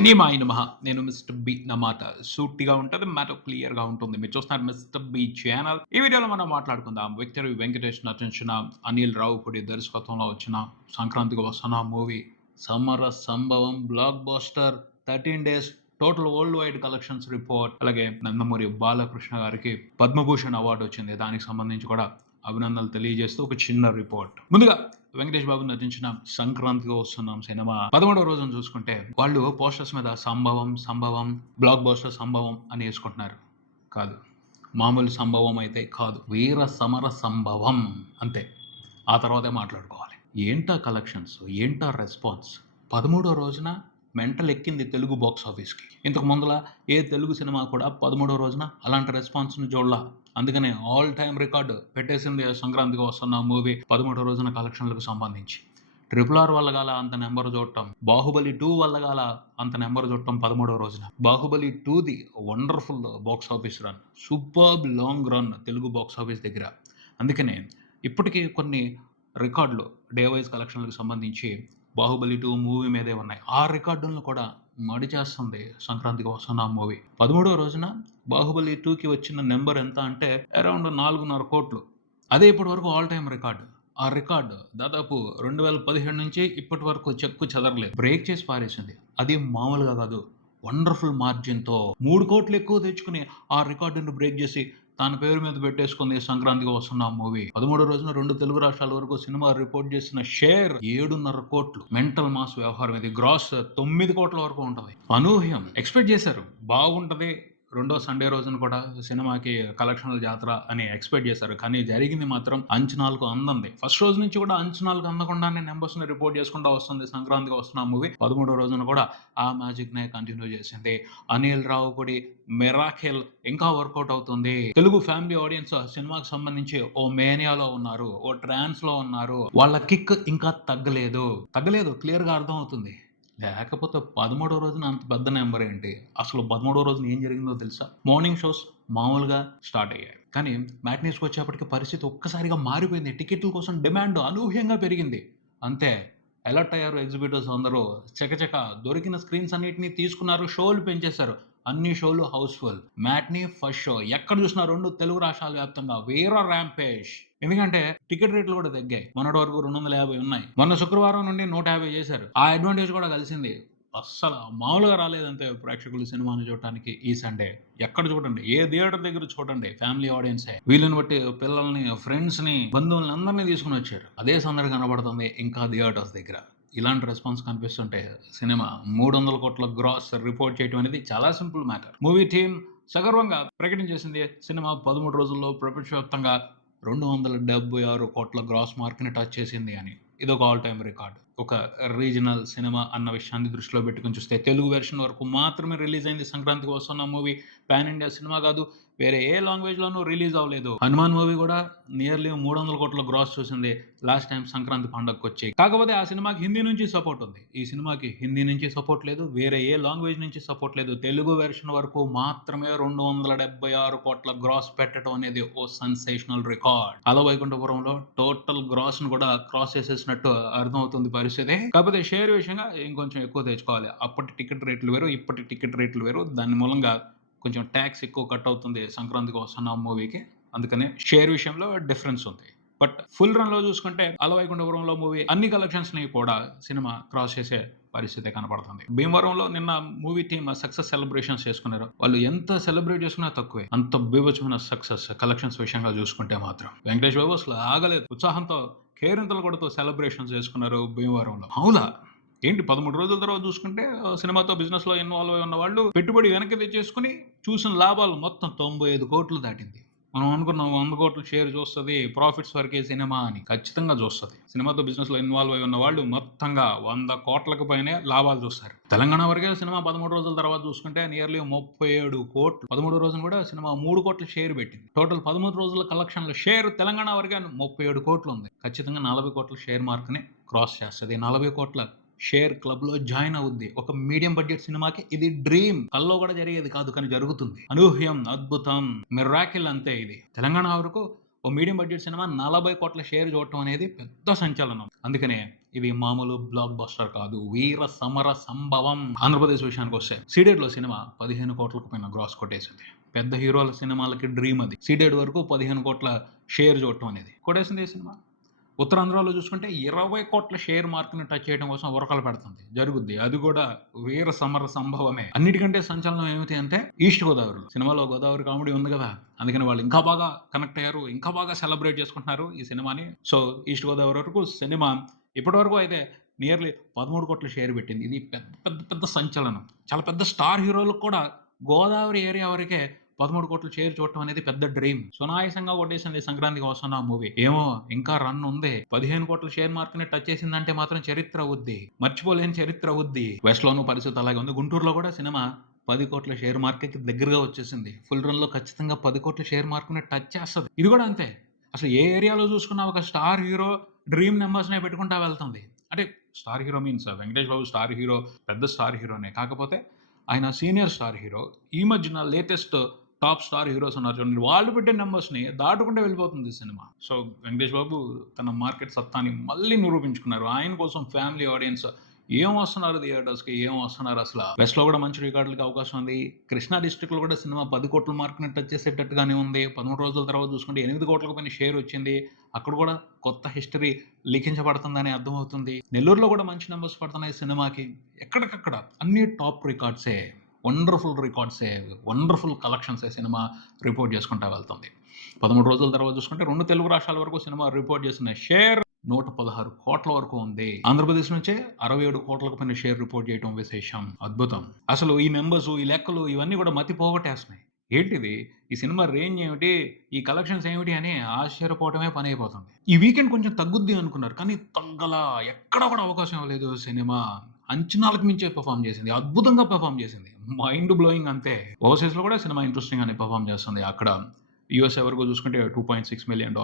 Cinema అయిన మహా నేను మిస్టర్ బి నా మాట సూటిగా ఉంటుంది, మ్యాటర్ క్లియర్ గా ఉంటుంది. మీరు చూస్తున్నారు మిస్టర్ బి ఛానల్. ఈ వీడియోలో మనం మాట్లాడుకుందాం విక్టరీ వెంకటేష్ నటించిన అనిల్ రావుపూడి దర్శకత్వంలో వచ్చిన సంక్రాంతికి వస్తున్న మూవీ సమర సంభవం blockbuster 13 days total worldwide collections report. అలాగే నందమూరి బాలకృష్ణ గారికి పద్మభూషణ్ అవార్డు వచ్చింది. దానికి సంబంధించి కూడా అభినందనలు తెలియజేస్తూ ఒక చిన్న రిపోర్ట్. ముందుగా వెంకటేష్ బాబు నటించిన సంక్రాంతికి వస్తున్నాం సినిమా 13వ రోజును చూసుకుంటే వాళ్ళు పోస్టర్స్ మీద సంభవం బ్లాక్ బాస్టర్ సంభవం అని వేసుకుంటున్నారు. కాదు, మామూలు సంభవం అయితే కాదు, వీర సమర సంభవం అంతే. ఆ తర్వాతే మాట్లాడుకోవాలి. ఏంటా కలెక్షన్స్, ఏంటా రెస్పాన్స్. 13వ రోజున మెంటల్ ఎక్కింది తెలుగు బాక్స్ ఆఫీస్కి. ఇంతకు ముందులా ఏ తెలుగు సినిమా కూడా 13వ రోజున అలాంటి రెస్పాన్స్ని చూడలా. అందుకనే ఆల్ టైమ్ రికార్డు పెట్టేసింది సంక్రాంతికి వస్తున్న మూవీ 13వ రోజున కలెక్షన్లకు సంబంధించి. RRR వల్ల గాల అంత నెంబర్ చూడటం, బాహుబలి 2 వల్ల గాల అంత నెంబర్ చూడటం 13వ రోజున. బాహుబలి 2ది wonderful box office run, superb long run Telugu box office దగ్గర. అందుకనే ఇప్పటికీ కొన్ని రికార్డులు డే వైజ్ కలెక్షన్లకు సంబంధించి బాహుబలి 2 మూవీ మీదే ఉన్నాయి. ఆ రికార్డులను కూడా మడి చేస్తుంది సంక్రాంతికి వస్తున్న మూవీ. 13వ రోజున బాహుబలి 2కి వచ్చిన నెంబర్ ఎంత అంటే అరౌండ్ 4.5 కోట్లు. అదే ఇప్పటి వరకు ఆల్ టైమ్ రికార్డు. ఆ రికార్డు దాదాపు 2017 నుంచి ఇప్పటి వరకు చెక్కు చెదరలేదు, బ్రేక్ చేసి పారేసింది. అది మామూలుగా కాదు, వండర్ఫుల్ మార్జిన్తో 3 కోట్లు ఎక్కువ తెచ్చుకుని ఆ రికార్డును బ్రేక్ చేసి తన పేరు మీద పెట్టేసుకుంది సంక్రాంతికి వస్తున్న మూవీ. 13వ రోజున 2 తెలుగు రాష్ట్రాల వరకు సినిమా రిపోర్ట్ చేసిన షేర్ 7.5 కోట్లు. మెంటల్ మాస్ వ్యవహారం ఇది. గ్రాస్ 9 కోట్ల వరకు ఉంటుంది. అనూహ్యం. ఎక్స్పెక్ట్ చేశారు బాగుంటది, రెండో సండే రోజున కూడా సినిమాకి కలెక్షన్ల జాతర అని ఎక్స్పెక్ట్ చేశారు. కానీ జరిగింది మాత్రం అంచనాలకు అందంది. ఫస్ట్ రోజు నుంచి కూడా అంచనాలకు అందకుండానే నెంబర్స్ ని రిపోర్ట్ చేసుకుంటూ వస్తుంది సంక్రాంతికి వస్తున్న మూవీ. 13వ రోజున కూడా ఆ మ్యాజిక్ నే కంటిన్యూ చేసింది. అనిల్ రావుపూడి మిరాకిల్ ఇంకా వర్కౌట్ అవుతుంది. తెలుగు ఫ్యామిలీ ఆడియన్స్ సినిమాకి సంబంధించి ఓ మేనియాలో ఉన్నారు, ఓ ట్రాన్స్ లో ఉన్నారు. వాళ్ళ కిక్ ఇంకా తగ్గలేదు క్లియర్ గా అర్థం అవుతుంది. లేకపోతే 13వ రోజున అంత పెద్ద నెంబర్ ఏంటి? అసలు 13వ రోజున ఏం జరిగిందో తెలుసా? మార్నింగ్ షోస్ మామూలుగా స్టార్ట్ అయ్యాయి, కానీ మ్యాట్నీస్కి వచ్చేప్పటికి పరిస్థితి ఒక్కసారిగా మారిపోయింది. టికెట్ల కోసం డిమాండ్ అనూహ్యంగా పెరిగింది. అంతే, అలర్ట్ అయ్యారు ఎగ్జిబిటర్స్ అందరూ. చకచక దొరికిన స్క్రీన్స్ అన్నిటిని తీసుకున్నారు, షోలు పెంచేశారు. అన్ని షోలు హౌస్ఫుల్. మ్యాట్నీ ఫస్ట్ షో ఎక్కడ చూసినా 2 తెలుగు రాష్ట్రాల వ్యాప్తంగా వీర ర్యాంపేజ్. ఎందుకంటే టికెట్ రేట్లు కూడా తగ్గాయి. మొన్నటి వరకు 250 ఉన్నాయి, మొన్న శుక్రవారం నుండి 150 చేశారు. ఆ అడ్వాంటేజ్ కూడా కలిసింది. అస్సలు మామూలుగా రాలేదంతే ప్రేక్షకులు సినిమాని చూడటానికి. ఈ సండే ఎక్కడ చూడండి, ఏ థియేటర్ దగ్గర చూడండి, ఫ్యామిలీ ఆడియన్సే. వీళ్ళని బట్టి పిల్లల్ని, ఫ్రెండ్స్ ని, బంధువులని అందరినీ తీసుకుని వచ్చారు. అదే సందడి కనబడుతుంది ఇంకా థియేటర్స్ దగ్గర. ఇలాంటి రెస్పాన్స్ కనిపిస్తుంటే సినిమా 300 కోట్ల గ్రాస్ రిపోర్ట్ చేయడం అనేది చాలా సింపుల్ మ్యాటర్. మూవీ టీమ్ సగర్వంగా ప్రకటించేసింది సినిమా 13 రోజుల్లో ప్రపంచవ్యాప్తంగా 276 కోట్ల గ్రాస్ మార్క్ని టచ్ చేసింది అని. ఇదొక ఆల్ టైమ్ రికార్డ్. ఒక రీజనల్ సినిమా అన్న విషయాన్ని దృష్టిలో పెట్టుకుని చూస్తే తెలుగు వెర్షన్ వరకు మాత్రమే రిలీజ్ అయింది సంక్రాంతికి వస్తున్న మూవీ. పాన్ ఇండియా సినిమా కాదు, వేరే ఏ లాంగ్వేజ్లోనూ రిలీజ్ అవ్వలేదు. హనుమాన్ మూవీ కూడా నియర్లీ 300 కోట్ల గ్రాస్ చూసింది లాస్ట్ టైం సంక్రాంతి పండుగకు వచ్చి. కాకపోతే ఆ సినిమాకి హిందీ నుంచి సపోర్ట్ ఉంది, ఈ సినిమాకి హిందీ నుంచి సపోర్ట్ లేదు, వేరే ఏ లాంగ్వేజ్ నుంచి సపోర్ట్ లేదు. తెలుగు వెర్షన్ వరకు మాత్రమే 276 కోట్ల గ్రాస్ పెట్టడం అనేది ఓ సెన్సేషనల్ రికార్డ్. అలా వైకుంఠపురంలో టోటల్ గ్రాస్ ను కూడా క్రాస్ చేసేసినట్టు అర్థమవుతుంది పరిస్థితి. కాకపోతే షేర్ విషయంగా ఇంకొంచెం ఎక్కువ తెచ్చుకోవాలి. అప్పటి టికెట్ రేట్లు వేరు, ఇప్పటి టికెట్ రేట్లు వేరు. దాని మూలంగా కొంచెం ట్యాక్స్ ఎక్కువ కట్ అవుతుంది సంక్రాంతికి వస్తున్న మూవీకి. అందుకనే షేర్ విషయంలో డిఫరెన్స్ ఉంది. బట్ ఫుల్ రన్ లో చూసుకుంటే అల వైకుంఠపురంలో మూవీ అన్ని కలెక్షన్స్ ని కూడా సినిమా క్రాస్ చేసే పరిస్థితి కనపడుతుంది. భీమవరంలో నిన్న మూవీ టీమ్ సక్సెస్ సెలబ్రేషన్స్ చేసుకున్నారు. వాళ్ళు ఎంత సెలబ్రేట్ చేసుకున్నా తక్కువే. అంత బీభత్సమైన సక్సెస్ కలెక్షన్స్ విషయంగా చూసుకుంటే మాత్రం వెంకటేష్ బాబు అసలు ఆగలేదు. ఉత్సాహంతో కేరింతలు కొడుతూ సెలబ్రేషన్స్ చేసుకున్నారు భీమవరంలో. అవునా ఏంటి 13 రోజుల తర్వాత చూసుకుంటే సినిమాతో బిజినెస్ లో ఇన్వాల్వ్ అయి ఉన్న వాళ్ళు పెట్టుబడి వెనక్కి తెచ్చేసుకుని చూసిన లాభాలు మొత్తం 95 కోట్లు దాటింది. మనం అనుకున్నాం 100 కోట్లు షేర్ చూస్తుంది, ప్రాఫిట్స్ వరకే సినిమా అని. ఖచ్చితంగా చూస్తుంది. సినిమాతో బిజినెస్ లో ఇన్వాల్వ్ అయి ఉన్న వాళ్ళు మొత్తంగా 100 కోట్లకు పైనే లాభాలు చూస్తారు. తెలంగాణ వరకే సినిమా 13 రోజుల తర్వాత చూసుకుంటే నియర్లీ 37 కోట్లు. 13 రోజున కూడా సినిమా 3 కోట్ల షేర్ పెట్టింది. టోటల్ 13 రోజుల కలెక్షన్ల షేర్ తెలంగాణ వరకే 37 కోట్లు ఉంది. ఖచ్చితంగా 40 కోట్ల షేర్ మార్క్ ని క్రాస్ చేస్తుంది. 40 కోట్ల షేర్ క్లబ్ లో జాయిన్ అవుద్ది. ఒక మీడియం బడ్జెట్ సినిమాకి ఇది డ్రీమ్. కల్లో కూడా జరిగేది కాదు, కానీ జరుగుతుంది. అనూహ్యం, అద్భుతం, మిరాకిల్ అంతే. ఇది తెలంగాణ వరకు ఓ మీడియం బడ్జెట్ సినిమా 40 కోట్ల షేర్ చూడటం అనేది పెద్ద సంచలనం. అందుకనే ఇది మామూలు బ్లాక్ బస్టర్ కాదు, వీర సమర సంభవం. ఆంధ్రప్రదేశ్ విషయానికి వస్తే సీడెడ్ లో సినిమా 15 కోట్లకు పైన గ్రాస్ కొట్టేసింది. పెద్ద హీరోల సినిమాలకి డ్రీమ్ అది. సీడెడ్ వరకు 15 కోట్ల షేర్ చూడటం అనేది కొట్టేసింది ఈ సినిమా. ఉత్తరాంధ్రలో చూసుకుంటే 20 కోట్ల షేర్ మార్క్ని టచ్ చేయడం కోసం ఉరకలు పెడుతుంది, జరుగుద్ది. అది కూడా వీర సమర సంభవమే. అన్నిటికంటే సంచలనం ఏమిటి అంటే ఈస్ట్ గోదావరిలో సినిమాలో గోదావరి కామెడీ ఉంది కదా, అందుకని వాళ్ళు ఇంకా బాగా కనెక్ట్ అయ్యారు, ఇంకా బాగా సెలబ్రేట్ చేసుకుంటున్నారు ఈ సినిమాని. సో ఈస్ట్ గోదావరి వరకు సినిమా ఇప్పటి వరకు అయితే నియర్లీ 13 కోట్ల షేర్ పెట్టింది. ఇది పెద్ద పెద్ద పెద్ద సంచలనం. చాలా పెద్ద స్టార్ హీరోలకు కూడా గోదావరి ఏరియా వరకే 13 కోట్ల షేర్ చూడటం అనేది పెద్ద డ్రీమ్. సునాయాసంగా కొట్టేసింది సంక్రాంతికి వస్తున్న మూవీ. ఏమో ఇంకా రన్ ఉంది. 15 కోట్ల షేర్ మార్క్ ని టచ్ చేసిందంటే మాత్రం చరిత్ర అవుద్ది, మర్చిపోలేని చరిత్ర అవుద్ది. వెస్ట్ లోను పరిస్థితి అలాగే ఉంది. గుంటూరులో కూడా సినిమా 10 కోట్ల షేర్ మార్కెట్కి దగ్గరగా వచ్చేసింది. ఫుల్ రన్ లో ఖచ్చితంగా 10 కోట్ల షేర్ మార్క్ ని టచ్ చేస్తుంది. ఇది కూడా అంతే. అసలు ఏ ఏరియాలో చూసుకున్నా ఒక స్టార్ హీరో డ్రీమ్ నెంబర్స్ నే పెట్టుకుంటా వెళ్తుంది. అంటే స్టార్ హీరో మీన్స్ వెంకటేష్ బాబు స్టార్ హీరో, పెద్ద స్టార్ హీరోనే. కాకపోతే ఆయన సీనియర్ స్టార్ హీరో. ఈ మధ్యన లేటెస్ట్ టాప్ స్టార్ హీరోస్ ఉన్నారు చూడండి, వాళ్ళు పెట్టే నెంబర్స్ని దాటుకుంటే వెళ్ళిపోతుంది సినిమా. సో వెంకటేష్ బాబు తన మార్కెట్ సత్తాని మళ్ళీ నిరూపించుకున్నారు. ఆయన కోసం ఫ్యామిలీ ఆడియన్స్ ఏం వస్తున్నారు థియేటర్స్కి, ఏం వస్తున్నారు. అసలు వెస్ట్లో కూడా మంచి రికార్డులకి అవకాశం ఉంది. కృష్ణా డిస్ట్రిక్ట్లో కూడా సినిమా 10 కోట్ల మార్క్ని టచ్ చేసేటట్టుగానే ఉంది. 13 రోజుల తర్వాత చూసుకుంటే 8 కోట్లకు పైన షేర్ వచ్చింది. అక్కడ కూడా కొత్త హిస్టరీ లిఖించబడుతుందని అర్థమవుతుంది. నెల్లూరులో కూడా మంచి నెంబర్స్ పడుతున్నాయి సినిమాకి. ఎక్కడికక్కడ అన్ని టాప్ రికార్డ్సే, వండర్ఫుల్ రికార్డ్సే, వండర్ఫుల్ కలెక్షన్సే సినిమా రిపోర్ట్ చేసుకుంటా వెళ్తుంది. 13 రోజుల తర్వాత చూసుకుంటే 2 తెలుగు రాష్ట్రాల వరకు సినిమా రిపోర్ట్ చేసిన షేర్ 116 కోట్ల వరకు ఉంది. ఆంధ్రప్రదేశ్ నుంచే 67 కోట్లకు పైన షేర్ రిపోర్ట్ చేయడం విశేషం, అద్భుతం. అసలు ఈ నెంబర్స్, ఈ లెక్కలు ఇవన్నీ కూడా మతి పోగొట్టేస్తున్నాయి. ఏంటిది, ఈ సినిమా రేంజ్ ఏమిటి, ఈ కలెక్షన్స్ ఏమిటి అని ఆశ్చర్యపోవటమే పని అయిపోతుంది. ఈ వీకెండ్ కొంచెం తగ్గుద్ది అనుకున్నారు, కానీ తగ్గలా. ఎక్కడ కూడా అవకాశం ఇవ్వలేదు. సినిమా అంచనాలకు మించే పెర్ఫామ్ చేసింది, అద్భుతంగా పెర్ఫామ్ చేసింది, మైండ్ బ్లోయింగ్ అంతే. ఓవర్సీస్లో కూడా సినిమా ఇంట్రెస్టింగ్ అని పెర్ఫామ్ చేస్తుంది. అక్కడ యూఎస్ఏ వరకు చూసుకుంటే $2.6 మిలియన్,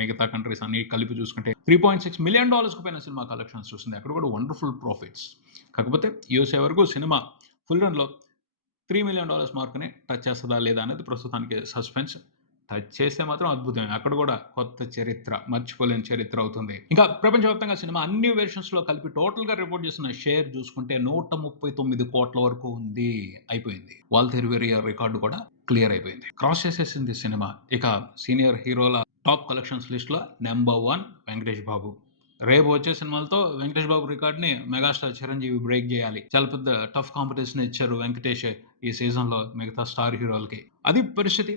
మిగతా కంట్రీస్ అన్ని కలిపి చూసుకుంటే $3.6 మిలియన్ పైన సినిమా కలెక్షన్స్ చూస్తుంది. అక్కడ కూడా వండర్ఫుల్ ప్రాఫిట్స్. కాకపోతే యూఎస్ఏ వరకు సినిమా ఫుల్ రన్లో $3 మిలియన్ మార్క్ని టచ్ చేస్తుందా లేదా అనేది ప్రస్తుతానికి సస్పెన్స్. టచ్ చేస్తే మాత్రం అద్భుతమే. అక్కడ కూడా కొత్త చరిత్ర, మర్చిపోలేని చరిత్ర అవుతుంది. ఇంకా ప్రపంచవ్యాప్తంగా సినిమా అన్ని వెర్షన్స్లో కలిపి టోటల్గా రిపోర్ట్ చేసిన షేర్ చూసుకుంటే 139 కోట్ల వరకు ఉంది. అయిపోయింది. వాల్తెరివేరియర్ రికార్డు కూడా క్లియర్ అయిపోయింది, క్రాస్ చేసేసింది సినిమా. ఇక సీనియర్ హీరోల టాప్ కలెక్షన్స్ లిస్ట్లో నెంబర్ 1 వెంకటేష్ బాబు. రేపు వచ్చే సినిమాలతో వెంకటేష్ బాబు రికార్డ్ని మెగాస్టార్ చిరంజీవి బ్రేక్ చేయాలి. చాలా పెద్ద టఫ్ కాంపిటీషన్ ఇచ్చారు వెంకటేష్ ఈ సీజన్లో మిగతా స్టార్ హీరోలకి. అది పరిస్థితి.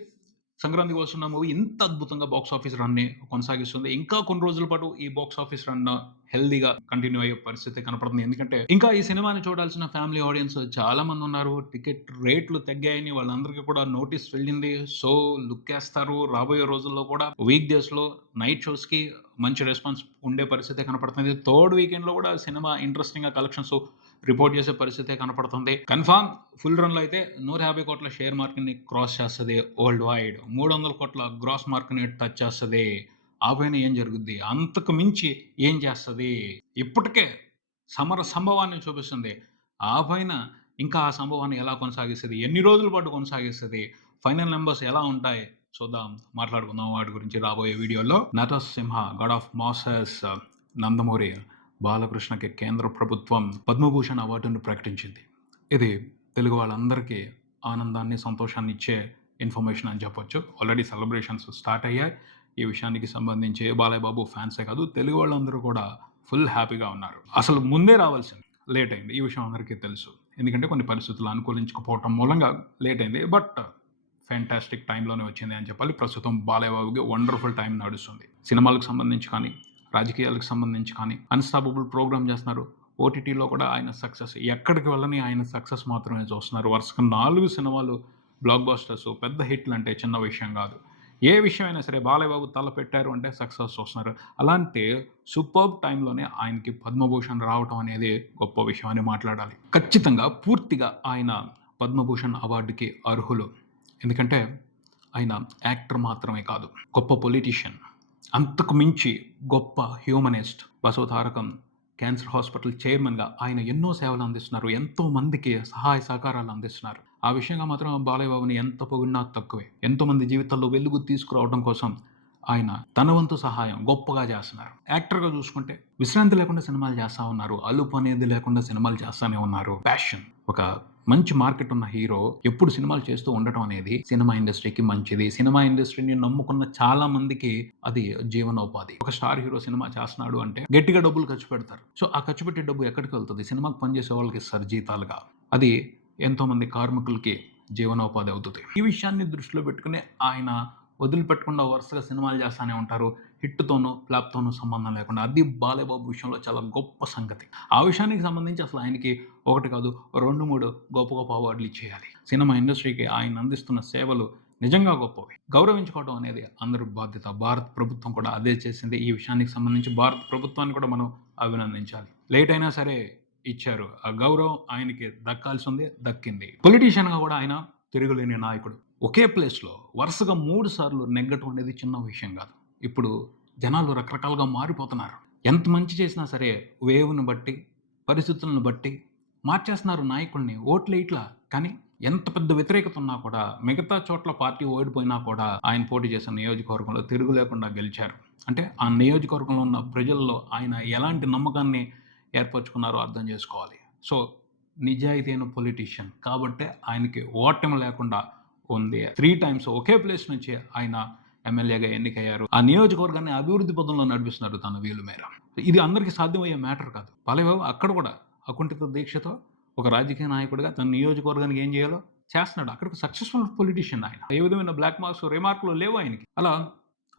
సంక్రాంతికి వస్తున్న మూవీ ఇంత అద్భుతంగా బాక్స్ ఆఫీస్ రన్ని కొనసాగిస్తుంది. ఇంకా కొన్ని రోజుల పాటు ఈ బాక్స్ ఆఫీస్ రన్ హెల్దీగా కంటిన్యూ అయ్యే పరిస్థితి కనపడుతుంది. ఎందుకంటే ఇంకా ఈ సినిమాని చూడాల్సిన ఫ్యామిలీ ఆడియన్స్ చాలా మంది ఉన్నారు. టికెట్ రేట్లు తగ్గాయని వాళ్ళందరికీ కూడా నోటీస్ వెళ్ళింది. సో లుక్ వేస్తారు. రాబోయే రోజుల్లో కూడా వీక్ డేస్లో నైట్ షోస్కి మంచి రెస్పాన్స్ ఉండే పరిస్థితి కనపడుతుంది. థర్డ్ వీకెండ్లో కూడా సినిమా ఇంట్రెస్టింగ్గా కలెక్షన్స్ రిపోర్ట్ చేసే పరిస్థితి కనపడుతుంది. కన్ఫామ్ ఫుల్ రన్లో అయితే 150 కోట్ల షేర్ మార్క్ని క్రాస్ చేస్తుంది వరల్డ్ వైడ్. 300 కోట్ల గ్రాస్ మార్క్ని టచ్ చేస్తుంది. ఆ పైన ఏం జరుగుద్ది, అంతకు మించి ఏం చేస్తుంది, ఇప్పటికే సమర సంభవాన్ని చూపిస్తుంది. ఆ పైన ఇంకా ఆ సంభవాన్ని ఎలా కొనసాగిస్తుంది, ఎన్ని రోజుల పాటు కొనసాగిస్తుంది, ఫైనల్ నెంబర్స్ ఎలా ఉంటాయి చూద్దాం, మాట్లాడుకుందాం వాటి గురించి రాబోయే వీడియోలో. నటసింహ గాడ్ ఆఫ్ మాసెస్ నందమూరి బాలకృష్ణకి కేంద్ర ప్రభుత్వం పద్మభూషణ్ అవార్డును ప్రకటించింది. ఇది తెలుగు వాళ్ళందరికీ ఆనందాన్ని, సంతోషాన్ని ఇచ్చే ఇన్ఫర్మేషన్ అని చెప్పొచ్చు. ఆల్రెడీ సెలబ్రేషన్స్ స్టార్ట్ అయ్యాయి. ఈ విషయానికి సంబంధించి బాలయ్య బాబు ఫ్యాన్సే కాదు, తెలుగు వాళ్ళందరూ కూడా ఫుల్ హ్యాపీగా ఉన్నారు. అసలు ముందే రావాల్సింది, లేట్ అయింది. ఈ విషయం అందరికీ తెలుసు. ఎందుకంటే కొన్ని పరిస్థితులు అనుకూలించకపోవటం మూలంగా లేట్ అయింది. బట్ ఫ్యాంటాస్టిక్ టైంలోనే వచ్చింది అని చెప్పాలి. ప్రస్తుతం బాలయ్య బాబుకి వండర్ఫుల్ టైం నడుస్తుంది. సినిమాలకు సంబంధించి కానీ, రాజకీయాలకు సంబంధించి కానీ అన్స్టాపబుల్ ప్రోగ్రామ్ చేస్తున్నారు. ఓటీటీలో కూడా ఆయన సక్సెస్, ఎక్కడికి వెళ్ళని ఆయన సక్సెస్ మాత్రమే చూస్తున్నారు. వరుసగా 4 సినిమాలు బ్లాక్ బస్టర్స్, పెద్ద హిట్లు అంటే చిన్న విషయం కాదు. ఏ విషయమైనా సరే బాలయ్య బాబు తల పెట్టారు అంటే సక్సెస్ చూస్తున్నారు. అలాంటి సూపర్బ్ టైంలోనే ఆయనకి పద్మభూషణ్ రావటం అనేది గొప్ప విషయం అని మాట్లాడాలి. ఖచ్చితంగా పూర్తిగా ఆయన పద్మభూషణ్ అవార్డుకి అర్హులు. ఎందుకంటే ఆయన యాక్టర్ మాత్రమే కాదు, గొప్ప పొలిటీషియన్, అంతకు మించి గొప్ప హ్యూమనిస్ట్. బసవతారకం క్యాన్సర్ హాస్పిటల్ చైర్మన్గా ఆయన ఎన్నో సేవలు అందిస్తున్నారు. ఎంతో మందికి సహాయ సహకారాలు అందిస్తున్నారు. ఆ విషయంగా మాత్రం బాలయ్య బాబుని ఎంత పొగిడినా తక్కువే. ఎంతోమంది జీవితాల్లో వెలుగు తీసుకురావడం కోసం ఆయన తన వంతు సహాయం గొప్పగా చేస్తున్నారు. యాక్టర్గా చూసుకుంటే విశ్రాంతి లేకుండా సినిమాలు చేస్తూ ఉన్నారు, అలుపు అనేది లేకుండా సినిమాలు చేస్తూనే ఉన్నారు. ప్యాషన్, ఒక మంచి మార్కెట్ ఉన్న హీరో ఎప్పుడు సినిమాలు చేస్తూ ఉండటం అనేది సినిమా ఇండస్ట్రీకి మంచిది. సినిమా ఇండస్ట్రీని నమ్ముకున్న చాలా మందికి అది జీవనోపాధి. ఒక స్టార్ హీరో సినిమా చేస్తున్నాడు అంటే గట్టిగా డబ్బులు ఖర్చు పెడతారు. సో ఆ ఖర్చు పెట్టే డబ్బు ఎక్కడికి వెళ్తుంది? సినిమాకి పనిచేసే వాళ్ళకి సర్జీతాలుగా. అది ఎంతో మంది కార్మికులకి జీవనోపాధి అవుతుంది. ఈ విషయాన్ని దృష్టిలో పెట్టుకుని ఆయన వదిలిపెట్టకుండా వరుసగా సినిమాలు చేస్తూనే ఉంటారు, హిట్తోనూ ఫ్లాప్తోనూ సంబంధం లేకుండా. అది బాలయ్యబాబు విషయంలో చాలా గొప్ప సంగతి. ఆ విషయానికి సంబంధించి అసలు ఆయనకి ఒకటి కాదు 2-3 గొప్ప గొప్ప అవార్డులు ఇచ్చేయాలి. సినిమా ఇండస్ట్రీకి ఆయన అందిస్తున్న సేవలు నిజంగా గొప్పవి. గౌరవించుకోవడం అనేది అందరి బాధ్యత. భారత ప్రభుత్వం కూడా అదే చేసింది. ఈ విషయానికి సంబంధించి భారత ప్రభుత్వాన్ని కూడా మనం అభినందించాలి. లేట్ అయినా సరే ఇచ్చారు. ఆ గౌరవం ఆయనకి దక్కాల్సి ఉంది, దక్కింది. పొలిటీషియన్గా కూడా ఆయన తిరుగులేని నాయకుడు. ఒకే ప్లేస్లో వరుసగా 3 సార్లు నెగ్గటం అనేది చిన్న విషయం కాదు. ఇప్పుడు జనాలు రకరకాలుగా మారిపోతున్నారు. ఎంత మంచి చేసినా సరే వేవ్ని బట్టి, పరిస్థితులను బట్టి మార్చేస్తున్నారు నాయకుల్ని. ఓట్లు ఇట్లా. కానీ ఎంత పెద్ద వ్యతిరేకత ఉన్నా కూడా, మిగతా చోట్ల పార్టీ ఓడిపోయినా కూడా ఆయన పోటీ చేసిన నియోజకవర్గంలో తిరుగు లేకుండా గెలిచారు. అంటే ఆ నియోజకవర్గంలో ఉన్న ప్రజల్లో ఆయన ఎలాంటి నమ్మకాన్ని ఏర్పరచుకున్నారో అర్థం చేసుకోవాలి. సో నిజాయితీ అయిన పొలిటీషియన్ కాబట్టే ఆయనకి ఓటమి లేకుండా ఉంది. 3 times ఒకే ప్లేస్ నుంచి ఆయన ఎమ్మెల్యేగా ఎన్నికయ్యారు. ఆ నియోజకవర్గాన్ని అభివృద్ధి పదంలో నడిపిస్తున్నారు తన వీలు మేర. ఇది అందరికీ సాధ్యమయ్యే మ్యాటర్ కాదు. బాలయ్యబాబు అక్కడ కూడా అకుంఠిత దీక్షతో ఒక రాజకీయ నాయకుడిగా తన నియోజకవర్గానికి ఏం చేయాలో చేస్తున్నాడు. అక్కడికి సక్సెస్ఫుల్ పొలిటీషియన్ ఆయన. ఏ విధమైన బ్లాక్ మార్క్స్, రిమార్కులు లేవు ఆయనకి. అలా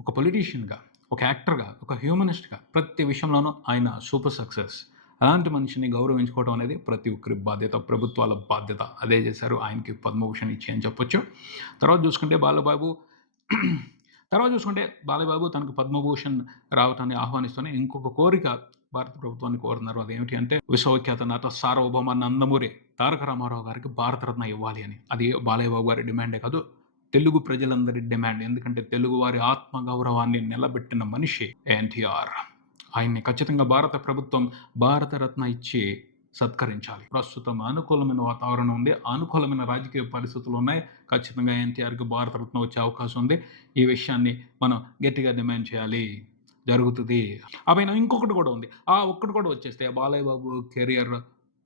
ఒక పొలిటీషియన్గా, ఒక యాక్టర్గా, ఒక హ్యూమనిస్ట్గా ప్రతి విషయంలోనూ ఆయన సూపర్ సక్సెస్. అలాంటి మనిషిని గౌరవించుకోవడం అనేది ప్రతి ఒక్కరి బాధ్యత, ప్రభుత్వాల బాధ్యత. అదే చేశారు. ఆయనకి పద్మభూషణ్ ఇచ్చి అని చెప్పొచ్చు. తర్వాత చూసుకుంటే బాలయ్యబాబు తనకు పద్మభూషణ్ రావటాన్ని ఆహ్వానిస్తూనే ఇంకొక కోరిక భారత ప్రభుత్వాన్ని కోరుతున్నారు. అదేమిటి అంటే విశ్వవిఖ్యాత నట సార్వభౌమ నందమూరి తారక రామారావు గారికి భారతరత్న ఇవ్వాలి అని. అది బాలయ్యబాబు గారి డిమాండే కాదు, తెలుగు ప్రజలందరి డిమాండ్. ఎందుకంటే తెలుగు వారి ఆత్మగౌరవాన్ని నిలబెట్టిన మనిషి ఎన్టీఆర్. ఆయన్ని ఖచ్చితంగా భారత ప్రభుత్వం భారతరత్న ఇచ్చి సత్కరించాలి. ప్రస్తుతం అనుకూలమైన వాతావరణం ఉంది, అనుకూలమైన రాజకీయ పరిస్థితులు ఉన్నాయి. ఖచ్చితంగా ఎన్టీఆర్కి భారతరత్న వచ్చే అవకాశం ఉంది. ఈ విషయాన్ని మనం గట్టిగా డిమాండ్ చేయాలి. జరుగుతుంది. పైన ఇంకొకటి కూడా ఉంది. ఆ ఒక్కటి కూడా వచ్చేస్తే బాలయ్యబాబు కెరియర్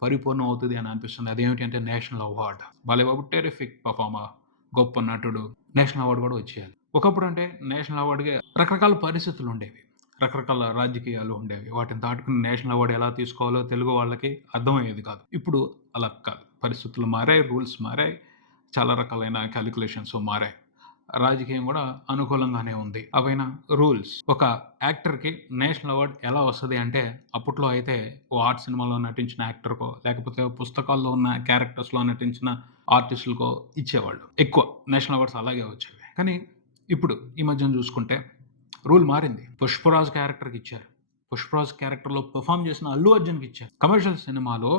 పరిపూర్ణం అవుతుంది అని అనిపిస్తుంది. అదేమిటి అంటే national award. Balayya Babu terrific performer, గొప్ప నటుడు. నేషనల్ అవార్డు కూడా వచ్చేయాలి. ఒకప్పుడు అంటే నేషనల్ అవార్డుకి రకరకాల పరిస్థితులు ఉండేవి, రకరకాల రాజకీయాలు ఉండేవి. వాటిని దాటుకుని నేషనల్ అవార్డు ఎలా తీసుకోవాలో తెలుగు వాళ్ళకి అర్థమయ్యేది కాదు. ఇప్పుడు అలా కాదు. పరిస్థితులు మారాయి, రూల్స్ మారాయి, చాలా రకాలైన క్యాలిక్యులేషన్స్ మారాయి. రాజకీయం కూడా అనుకూలంగానే ఉంది. పైన రూల్స్. ఒక యాక్టర్కి నేషనల్ అవార్డు ఎలా వస్తుంది అంటే, అప్పట్లో అయితే ఓ ఆర్ట్ సినిమాలో నటించిన యాక్టర్కో, లేకపోతే పుస్తకాల్లో ఉన్న క్యారెక్టర్స్లో నటించిన ఆర్టిస్టులకో ఇచ్చేవాళ్ళు. ఎక్కువ నేషనల్ అవార్డ్స్ అలాగే వచ్చేవి. కానీ ఇప్పుడు ఈ మధ్యన చూసుకుంటే రూల్ మారింది. పుష్పరాజ్ క్యారెక్టర్కి ఇచ్చారు. పుష్పరాజ్ క్యారెక్టర్లో పెర్ఫామ్ చేసిన అల్లు అర్జున్కి ఇచ్చారు. కమర్షియల్ సినిమాలో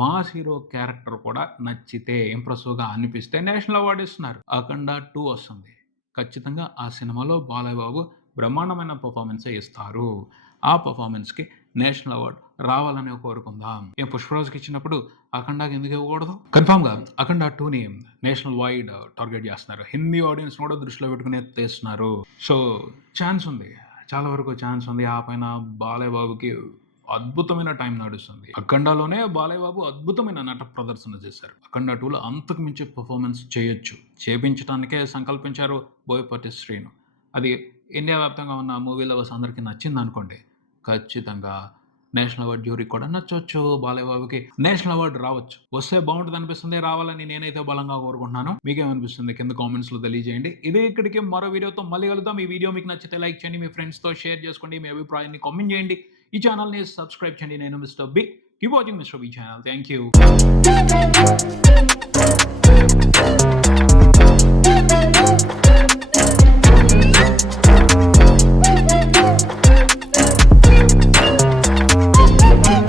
మాస్ హీరో క్యారెక్టర్ కూడా నచ్చితే, ఇంప్రెసివ్గా అనిపిస్తే నేషనల్ అవార్డు ఇస్తున్నారు. అఖండ 2 వస్తుంది. ఖచ్చితంగా ఆ సినిమాలో బాలయ్యబాబు బ్రహ్మాండమైన పర్ఫార్మెన్సే ఇస్తారు. ఆ పర్ఫార్మెన్స్కి నేషనల్ అవార్డు రావాలని కోరుకుందాం. పుష్పరాజ్కి ఇచ్చినప్పుడు అఖండాకి ఎందుకు ఇవ్వకూడదు? కన్ఫామ్గా అఖండ 2ని నేషనల్ వైడ్ టార్గెట్ చేస్తున్నారు. హిందీ ఆడియన్స్ కూడా దృష్టిలో పెట్టుకుని తీస్తున్నారు. సో ఛాన్స్ ఉంది, చాలా వరకు ఛాన్స్ ఉంది. పైన బాలయ్యబాబుకి అద్భుతమైన టైం నడుస్తుంది. అఖండలోనే బాలయ్యబాబు అద్భుతమైన నట ప్రదర్శన చేశారు. అఖండ 2లో అంతకు మించి పర్ఫార్మెన్స్ చేయొచ్చు. చేపించడానికే సంకల్పించారు బోయపాటి శ్రీను. అది ఇండియా వ్యాప్తంగా ఉన్న మూవీ లవర్స్ అందరికీ నచ్చింది అనుకోండి, ఖచ్చితంగా నేషనల్ అవార్డు జ్యూరీ కూడా నచ్చవచ్చు. బాలయ్యబాబుకి నేషనల్ అవార్డు రావచ్చు. వస్తే బాగుంటుంది అనిపిస్తుంది. రావాలని నేనైతే బలంగా కోరుకుంటున్నాను. మీకేమనిపిస్తుంది కింద కామెంట్స్లో తెలియజేయండి. ఇదే ఇక్కడికి మరో వీడియోతో మళ్ళీ కలుద్దాం. ఈ వీడియో మీకు నచ్చితే లైక్ చేయండి, మీ ఫ్రెండ్స్తో షేర్ చేసుకోండి, మీ అభిప్రాయాన్ని కామెంట్ చేయండి. ఈ ఛానల్ని సబ్స్క్రైబ్ చేయండి. నేను mister B. Keep watching mister B channel. Thank you.